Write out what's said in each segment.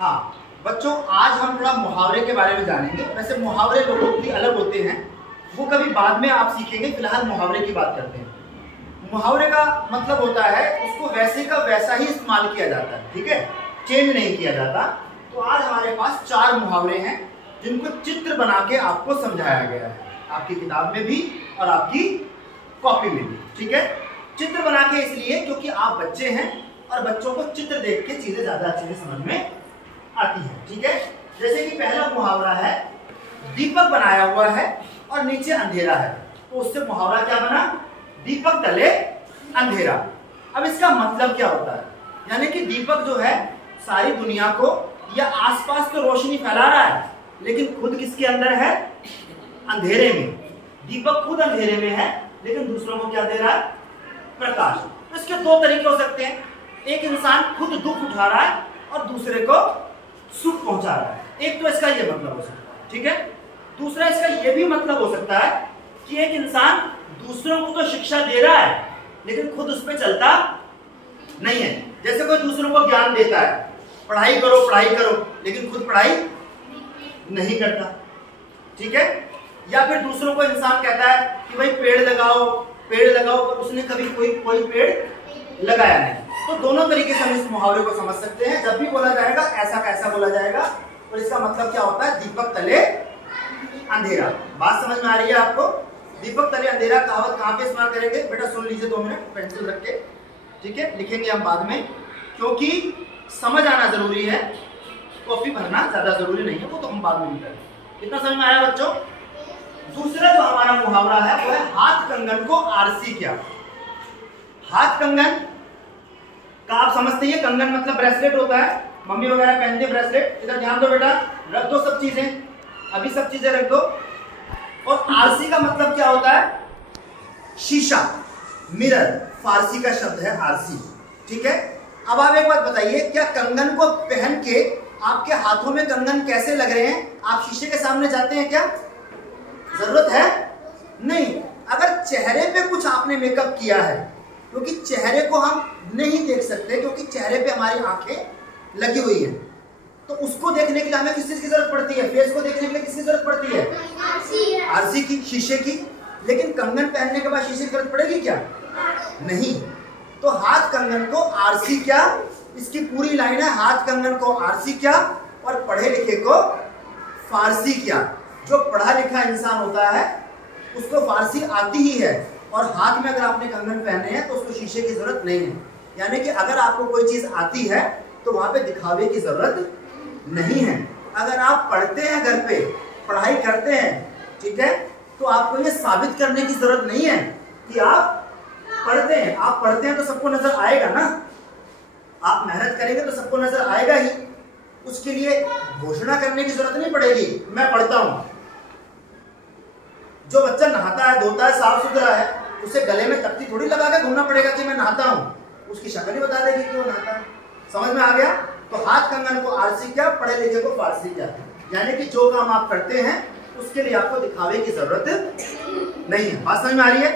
हाँ बच्चों, आज हम थोड़ा मुहावरे के बारे में जानेंगे। वैसे मुहावरे लोगों के अलग होते हैं, वो कभी बाद में आप सीखेंगे। फिलहाल मुहावरे की बात करते हैं। मुहावरे का मतलब होता है उसको वैसे का वैसा ही इस्तेमाल किया जाता है, ठीक है, चेंज नहीं किया जाता। तो आज हमारे पास 4 मुहावरे हैं जिनको चित्र बना के आपको समझाया गया है, आपकी किताब में भी और आपकी कॉपी में भी, ठीक है। चित्र बना के इसलिए क्योंकि आप बच्चे हैं और बच्चों को चित्र देख के चीजें ज्यादा अच्छे से समझ में आती है, ठीक है। जैसे कि पहला मुहावरा है, दीपक बनाया हुआ है और नीचे अंधेरा है, तो उससे मुहावरा क्या बना, दीपक तले अंधेरा। अब इसका मतलब क्या होता है, यानी कि दीपक जो है सारी दुनिया को या आसपास तो रोशनी फैला रहा है, लेकिन खुद किसके अंदर है, अंधेरे में। दीपक खुद अंधेरे में है लेकिन दूसरों को क्या दे रहा है, प्रकाश। तो इसके 2 तरीके हो सकते हैं। एक इंसान खुद दुख उठा रहा है और दूसरे को सुख पहुंचा रहा है। एक तो इसका ये मतलब हो सकता है, ठीक है। दूसरा इसका ये भी मतलब हो सकता है कि एक इंसान दूसरों को तो शिक्षा दे रहा है लेकिन खुद उस पर चलता नहीं है। जैसे कोई दूसरों को ज्ञान देता है, पढ़ाई करो, लेकिन खुद पढ़ाई नहीं करता, ठीक है। या फिर दूसरों को इंसान कहता है कि भाई पेड़ लगाओ, पर उसने कभी कोई पेड़ लगाया नहीं। तो दोनों तरीके से हम इस मुहावरे को समझ सकते हैं। जब भी बोला जाएगा ऐसा कैसा बोला जाएगा, और इसका मतलब क्या होता है, दीपक तले अंधेरा। बात समझ में आ रही है आपको? दीपक तले अंधेरा कहावत कहां पे इस्तेमाल करेंगे बेटा, सुन लीजिए 2 मिनट, पेंसिल रख के, ठीक है। लिखेंगे हम बाद में, क्योंकि समझ आना जरूरी है, कॉपी भरना ज्यादा जरूरी नहीं है, वो तो हम बाद में भी करेंगे। इतना समझ में आया बच्चों? दूसरा जो हमारा मुहावरा है वो है, हाथ कंगन को आरसी क्या। हाथ कंगन का आप समझते हैं, कंगन मतलब ब्रेसलेट होता है, मम्मी वगैरह पहनते हैं ब्रेसलेट। इधर ध्यान दो बेटा, रख दो सब चीजें, अभी सब चीजें रख दो। और आरसी का मतलब क्या होता है, शीशा, मिरर, फारसी का शब्द है आरसी, ठीक है। अब आप एक बात बताइए, क्या कंगन को पहन के आपके हाथों में कंगन कैसे लग रहे हैं? आप शीशे के सामने जाते हैं क्या? जरूरत है नहीं। अगर चेहरे पे कुछ आपने मेकअप किया है, क्योंकि चेहरे को हम नहीं देख सकते, क्योंकि चेहरे पे हमारी आंखें लगी हुई हैं, तो उसको देखने के लिए हमें किस चीज की जरूरत पड़ती है? फेस को देखने के लिए किसकी जरूरत पड़ती है? आरसी की, शीशे की। लेकिन कंगन पहनने के बाद शीशे की जरूरत पड़ेगी क्या? नहीं। तो हाथ कंगन को आरसी क्या, इसकी पूरी लाइन है, हाथ कंगन को आरसी क्या और पढ़े लिखे को फारसी क्या। जो पढ़ा लिखा इंसान होता है उसको फारसी आती ही है, और हाथ में अगर आपने कंगन पहने हैं तो उसको शीशे की जरूरत नहीं है। यानी कि अगर आपको कोई चीज आती है तो वहां पे दिखावे की जरूरत नहीं है। अगर आप पढ़ते हैं, घर पे पढ़ाई करते हैं, ठीक है, तो आपको ये साबित करने की जरूरत नहीं है कि आप पढ़ते हैं। आप पढ़ते हैं तो सबको नजर आएगा ना, आप मेहनत करेंगे तो सबको नजर आएगा ही। उसके लिए घोषणा करने की जरूरत नहीं पड़ेगी, मैं पढ़ता हूं। जो बच्चा नहाता है, धोता है, साफ सुथरा है, उसे गले में तख्ती थोड़ी लगा के घूमना पड़ेगा कि मैं नहाता हूं। उसकी शक्ल ही बता देगी कि वो नहाता है। समझ में आ गया? तो हाथ कंगन को आरसी क्या, पढ़े लिखे को फारसी क्या। यानी कि जो काम आप करते हैं उसके लिए आपको दिखावे की जरूरत नहीं है। बात समझ में आ रही है?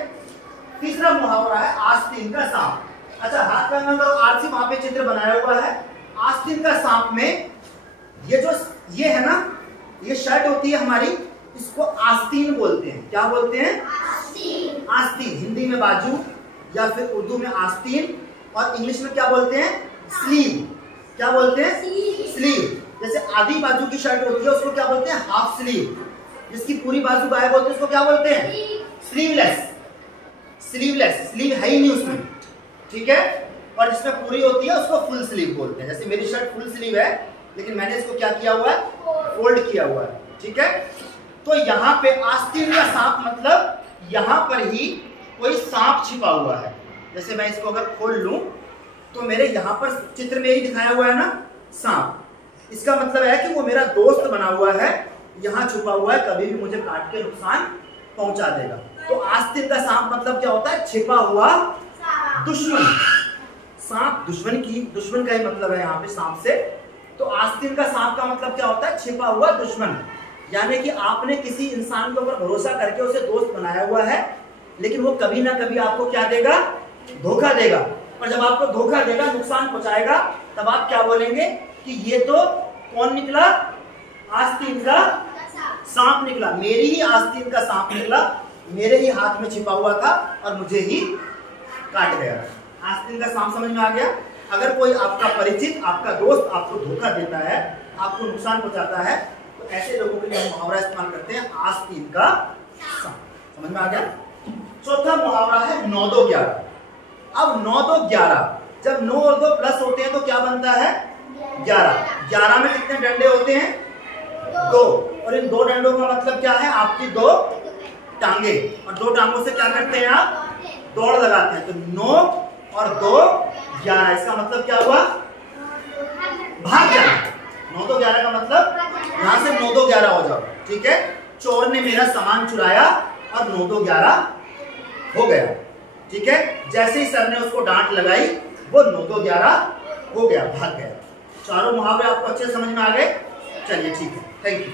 तीसरा मुहावरा है, आस्तीन का सांप। अच्छा, हाथ कंगन का आरसी वहां पे चित्र बनाया हुआ है। आस्तीन का सांप में ये है ना, ये शर्ट होती है हमारी, इसको आस्तीन बोलते हैं। क्या बोलते हैं? आस्तीन। आस्तीन, हिंदी में बाजू या फिर उर्दू में आस्तीन, और इंग्लिश में क्या बोलते हैं? स्लीव। क्या बोलते हैं? स्लीव। जैसे आधी बाजू की शर्ट होती है उसको क्या बोलते हैं? Half sleeve. जिसकी पूरी बाजू गायब होती है उसको क्या बोलते हैं? स्लीवलेस। स्लीवलेस, स्लीव है ही नहीं उसमें, ठीक है। और जिसमें पूरी होती है उसको फुल स्लीव बोलते हैं। जैसे मेरी शर्ट फुल स्लीव है लेकिन मैंने इसको क्या किया हुआ है? फोल्ड किया हुआ है, ठीक है। तो यहाँ पे आस्तीन का सांप मतलब यहाँ पर ही कोई सांप छिपा हुआ है। जैसे मैं इसको अगर खोल लूं तो मेरे यहाँ पर चित्र में ही दिखाया हुआ है ना सांप। इसका मतलब है कि वो मेरा दोस्त बना हुआ है, यहाँ छुपा हुआ है, कभी भी मुझे काट के नुकसान पहुंचा देगा। तो आस्तीन का सांप मतलब क्या होता है? छिपा हुआ दुश्मन। सांप दुश्मन का ही मतलब है यहाँ पे सांप से। तो आस्तीन का सांप का मतलब क्या होता है? छिपा हुआ दुश्मन। यानी कि आपने किसी इंसान के ऊपर भरोसा करके उसे दोस्त बनाया हुआ है, लेकिन वो कभी ना कभी आपको क्या देगा? धोखा देगा। और जब आपको धोखा देगा, नुकसान पहुंचाएगा, तब आप क्या बोलेंगे कि ये तो कौन निकला? आस्तीन का सांप निकला। मेरी ही आस्तीन का सांप निकला, मेरे ही हाथ में छिपा हुआ था और मुझे ही काट गया। आस्तीन का सांप समझ में आ गया? अगर कोई आपका परिचित, आपका दोस्त आपको धोखा देता है, आपको नुकसान पहुंचाता है, तो ऐसे लोगों के लिए हम मुहावरा इस्तेमाल करते हैं, आस्तीन का सांप। समझ में आ गया? चौथा मुहावरा है 9 2 11। अब 9 2 11, जब 9 और 2 प्लस होते हैं तो क्या बनता है? 11। 11 में कितने डंडे होते हैं? 2। और इन 2 डंडों का मतलब क्या है? आपकी 2 टांगे, और 2 टांगों से क्या करते हैं आप? दौड़ लगाते हैं। तो 9 और 2 11, इसका मतलब क्या हुआ? भाग जाना। 9 2 11 का मतलब यहां से 9 2 11 हो जाओ। ठीक है, चोर ने मेरा सामान चुराया और 9 2 11 हो गया। ठीक है, जैसे ही सर ने उसको डांट लगाई वो 9 2 11 हो गया, भाग गया। चारों मुहावरे आपको अच्छे समझ में आ गए? चलिए ठीक है, थैंक यू।